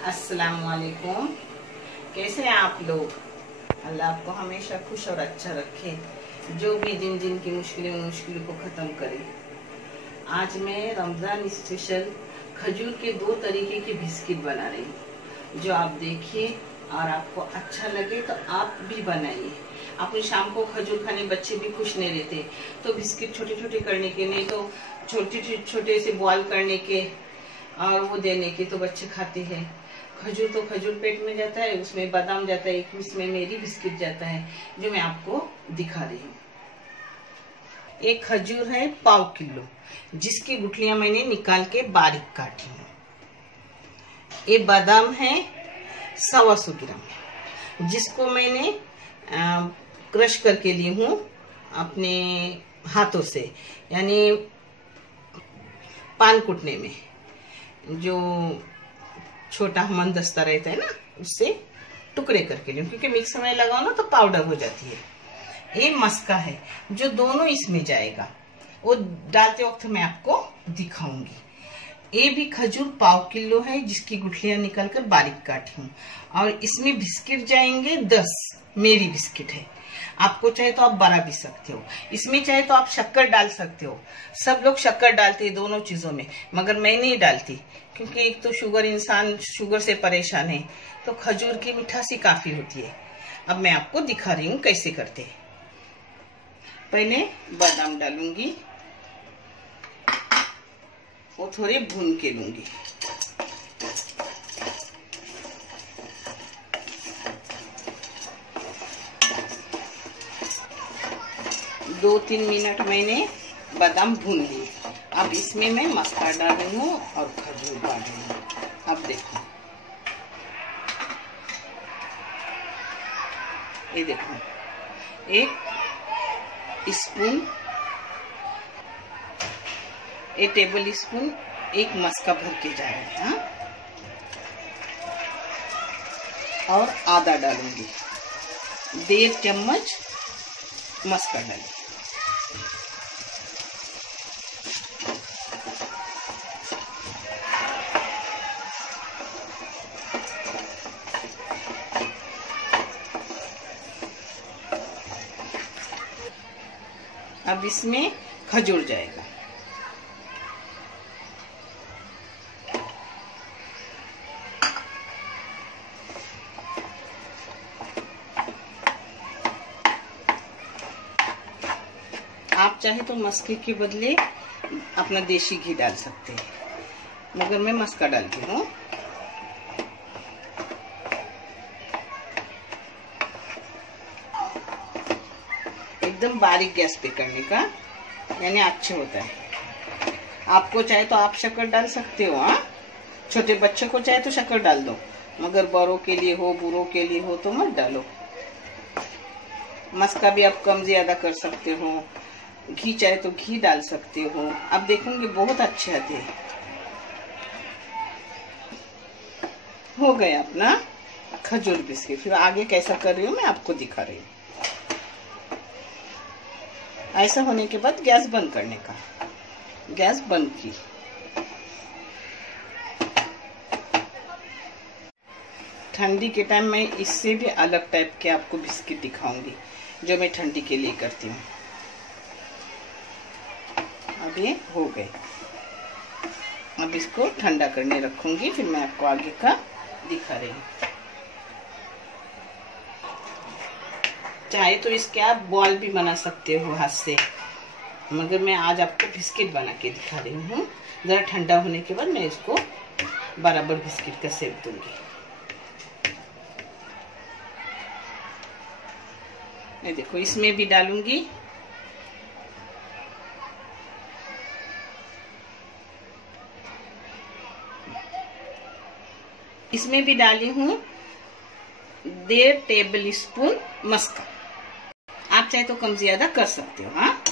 अस्सलाम वालेकुम। कैसे हैं आप लोग? अल्लाह आपको हमेशा खुश और अच्छा रखे, जो भी जिन की मुश्किलें उन मुश्किलों को ख़त्म करे। आज मैं रमज़ान स्पेशल खजूर के 2 तरीके के बिस्किट बना रही हूँ, जो आप देखिए और आपको अच्छा लगे तो आप भी बनाइए। अपने शाम को खजूर खाने बच्चे भी खुश नहीं रहते, तो बिस्किट छोटे छोटे करने के, नहीं तो छोटे से बॉल करने के और वो देने के, तो बच्चे खाते हैं। खजूर तो खजूर पेट में जाता है, उसमें बादाम जाता है, एक इसमें मेरी बिस्किट जाता है, जो मैं आपको दिखा रही हूँ। एक खजूर है 1/4 किलो, जिसकी गुठलियां मैंने निकाल के बारीक काटी हूँ। ये बादाम है 125 ग्राम, जिसको मैंने क्रश करके ली हूँ अपने हाथों से, यानी पान कुटने में जो छोटा हमनदस्ता रहता है ना, उससे टुकड़े करके ली, क्योंकि मिक्सर में लगाओ ना तो पाउडर हो जाती है। ये मस्का है जो दोनों इसमें जाएगा, वो डालते वक्त मैं आपको दिखाऊंगी। ये भी खजूर 1/4 किलो है, जिसकी गुठलियां निकालकर बारीक काटी हूँ। और इसमें बिस्किट जाएंगे 10, मेरी बिस्किट है। आपको चाहे तो आप बड़ा भी सकते हो, इसमें चाहे तो आप शक्कर डाल सकते हो। सब लोग शक्कर डालते हैं दोनों चीजों में, मगर मैं नहीं डालती, क्योंकि एक तो इंसान शुगर से परेशान है, तो खजूर की मिठासी काफी होती है। अब मैं आपको दिखा रही हूँ कैसे करते हैं। पहले बादाम डालूंगी, वो थोड़े भून के लूंगी। दो 3 मिनट मैंने बादाम भून लिए। अब इसमें मैं मस्का डाल रही हूँ और खजूर डाल रही हूँ। अब देखो, ये देखो, 1 स्पून, 1 टेबल स्पून, 1 मस्का भर के जाएगा। हाँ, और आधा डालूंगी, 1.5 चम्मच मस्का डालूंगी। अब इसमें खजूर जाएगा। आप चाहे तो मस्के के बदले अपना देसी घी डाल सकते हैं, मगर मैं मस्का डालती हूँ। एकदम बारीक गैस पे करने का, यानी अच्छा होता है। आपको चाहे तो आप शक्कर डाल सकते हो। हाँ, छोटे बच्चे को चाहे तो शक्कर डाल दो, मगर बड़ों के लिए हो, बूढ़ों के लिए हो तो मत डालो। मस्का भी आप कम ज्यादा कर सकते हो, घी चाहे तो घी डाल सकते हो। अब देखोगे बहुत अच्छे आते हैं। हो गया अपना खजूर बिस्किट। फिर आगे कैसा कर रही हूँ मैं आपको दिखा रही हूँ। ऐसा होने के बाद गैस बंद करने का, गैस बंद की। ठंडी के टाइम में इससे भी अलग टाइप के आपको बिस्किट दिखाऊंगी, जो मैं ठंडी के लिए करती हूँ। अब ये हो गए, अब इसको ठंडा करने रखूंगी, फिर मैं आपको आगे का दिखा रही हूँ। चाहे तो इसके आप बॉल भी बना सकते हो हाथ से, मगर मैं आज आपको बिस्किट बना के दिखा रही हूँ। जरा ठंडा होने के बाद मैं इसको बराबर बिस्किट का शेप दूंगी। ये देखो, इसमें भी डालूंगी इसमें भी डाली हूँ 1.5 टेबल स्पून मस्का। आप चाहे तो कम ज्यादा कर सकते हो। हाँ,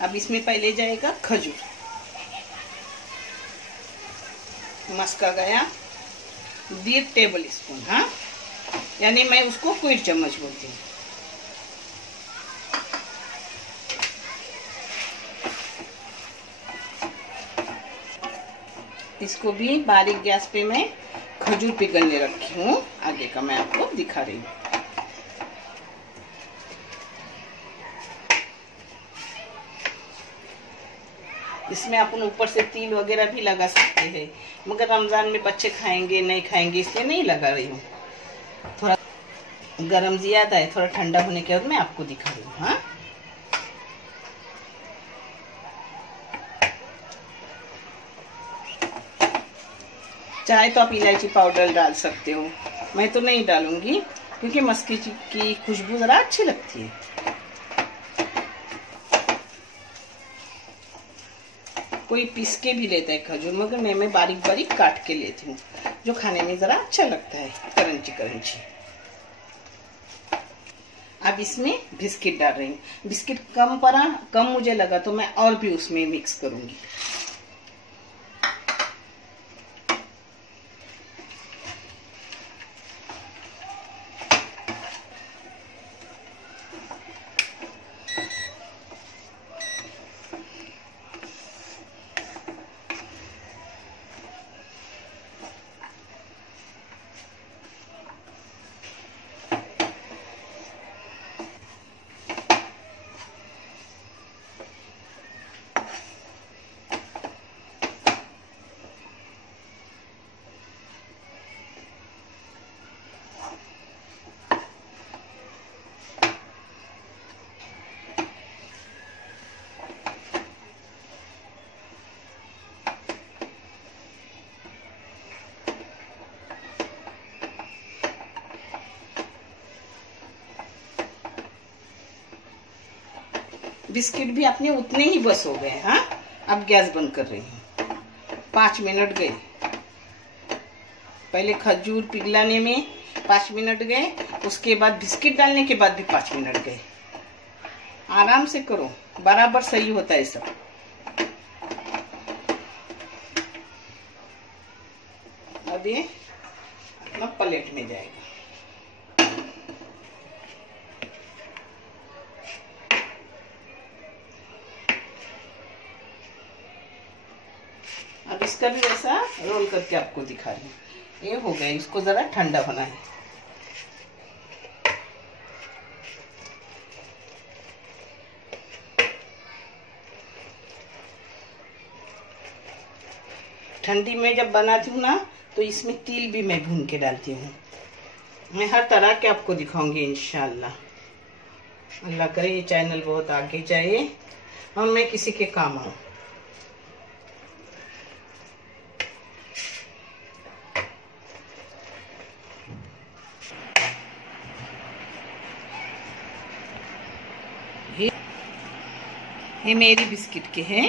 अब इसमें पहले जाएगा खजूर। मस्का गया 1.5 टेबल स्पून। हाँ, यानी मैं उसको 1 चम्मच बोलती हूँ। इसको भी बारीक गैस पे मैं खजूर पिघलने रखी हूँ। आगे का मैं आपको दिखा रही हूँ। इसमें अपन ऊपर से तिल वगैरह भी लगा सकते हैं, मगर रमजान में बच्चे खाएंगे नहीं खाएंगे इसलिए नहीं लगा रही हूँ। थोड़ा गरम ज्यादा है, थोड़ा ठंडा होने के बाद मैं आपको दिखा रही हूँ। हाँ, चाहे तो आप इलायची पाउडर डाल सकते हो, मैं तो नहीं डालूंगी क्योंकि मस्की की खुशबू जरा अच्छी लगती है। कोई पीस के भी लेता है खजूर, मगर मैं बारीक बारीक काट के लेती हूँ, जो खाने में जरा अच्छा लगता है, क्रंची क्रंची। अब इसमें बिस्किट डाल रही हूँ। बिस्किट कम मुझे लगा तो मैं और भी उसमें मिक्स करूंगी। बिस्किट भी अपने उतने ही बस हो गए। हाँ, अब गैस बंद कर रही हूँ। 5 मिनट गए, पहले खजूर पिघलाने में 5 मिनट गए, उसके बाद बिस्किट डालने के बाद भी 5 मिनट गए। आराम से करो, बराबर सही होता है सब। अब ये अपना प्लेट में जाएगा। अब इसका भी वैसा रोल करके आपको दिखा रही हूँ। ये हो गया, इसको जरा ठंडा होना है। ठंडी में जब बनाती हूँ ना तो इसमें तिल भी मैं भून के डालती हूँ। मैं हर तरह के आपको दिखाऊंगी इंशाल्लाह। अल्लाह करे ये चैनल बहुत आगे जाए और मैं किसी के काम आऊँ। ये मेरी बिस्किट के हैं,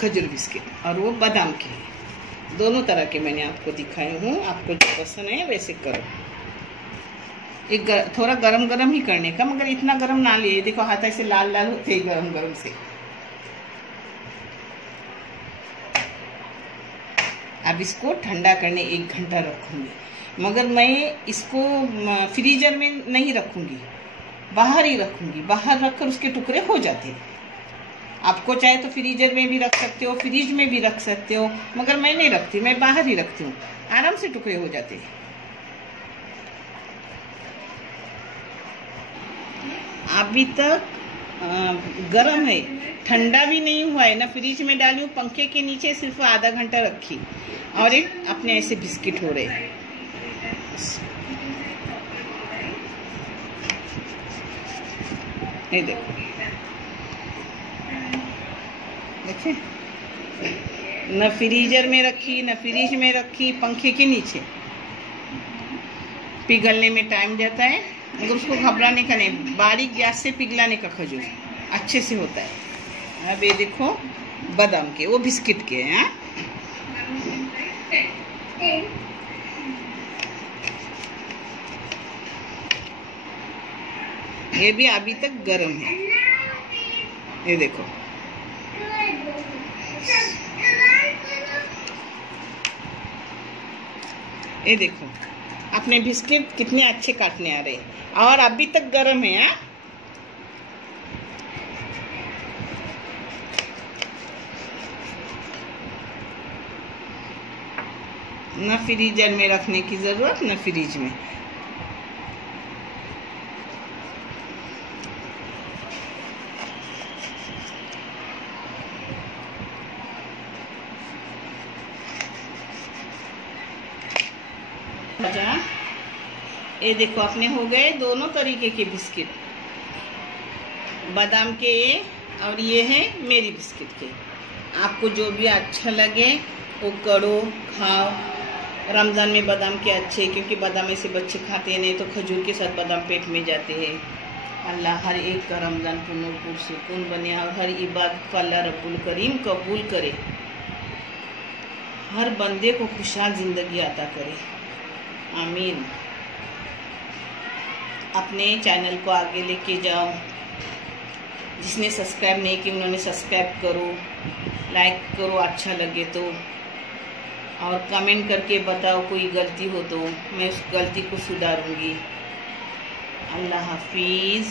खजूर बिस्किट, और वो बादाम के हैं। दोनों तरह के मैंने आपको दिखाए हूँ। आपको जो पसंद है वैसे करो। एक थोड़ा गरम गरम ही करने का, मगर इतना गरम ना लिए। देखो हाथ ऐसे लाल लाल होते हैं गरम गरम से। अब इसको ठंडा करने 1 घंटा रखूंगी, मगर मैं इसको फ्रीजर में नहीं रखूंगी, बाहर ही रखूंगी। बाहर रखकर उसके टुकड़े हो जाते हैं। आपको चाहे तो फ्रीजर में भी रख सकते हो, फ्रिज में भी रख सकते हो, मगर मैं नहीं रखती, मैं बाहर ही रखती हूँ। आराम से टुकड़े हो जाते हैं। अभी तक गरम है, ठंडा भी नहीं हुआ है ना। फ्रिज में डाली हूँ, पंखे के नीचे सिर्फ आधा घंटा रखी, और एक अपने ऐसे बिस्किट हो रहे हैं। ये देखो, देखिए, न फ्रीजर में रखी न फ्रिज में रखी, पंखे के नीचे। पिघलने में टाइम जाता है, मगर उसको घबराने का नहीं, बारीक गैस से पिघलाने का खजूर अच्छे से होता है। अब ये देखो बादाम के, वो बिस्किट के हैं। ये भी अभी तक गर्म है। ये देखो, ये देखो अपने बिस्किट कितने अच्छे काटने आ रहे हैं, और अभी तक गर्म है। हाँ, न फ्रीजर में रखने की ज़रूरत न फ्रिज में। ये देखो अपने हो गए दोनों तरीके के बिस्किट, बादाम के और ये है मेरी बिस्किट के। आपको जो भी अच्छा लगे वो करो, खाओ। रमज़ान में बादाम के अच्छे, क्योंकि बादाम ऐसे बच्चे खाते नहीं, तो खजूर के साथ बादाम पेट में जाते हैं। अल्लाह हर एक का रमज़ान पुर सुकून बने और हर इबादत को अल्लाह रब्बुल करीम कबूल करे, हर बंदे को खुशहाल ज़िंदगी अता करे, आमीन। अपने चैनल को आगे लेके जाओ। जिसने सब्सक्राइब नहीं किया उन्होंने सब्सक्राइब करो, लाइक करो अच्छा लगे तो, और कमेंट करके बताओ कोई गलती हो तो मैं उस गलती को सुधारूंगी। अल्लाह हाफिज़।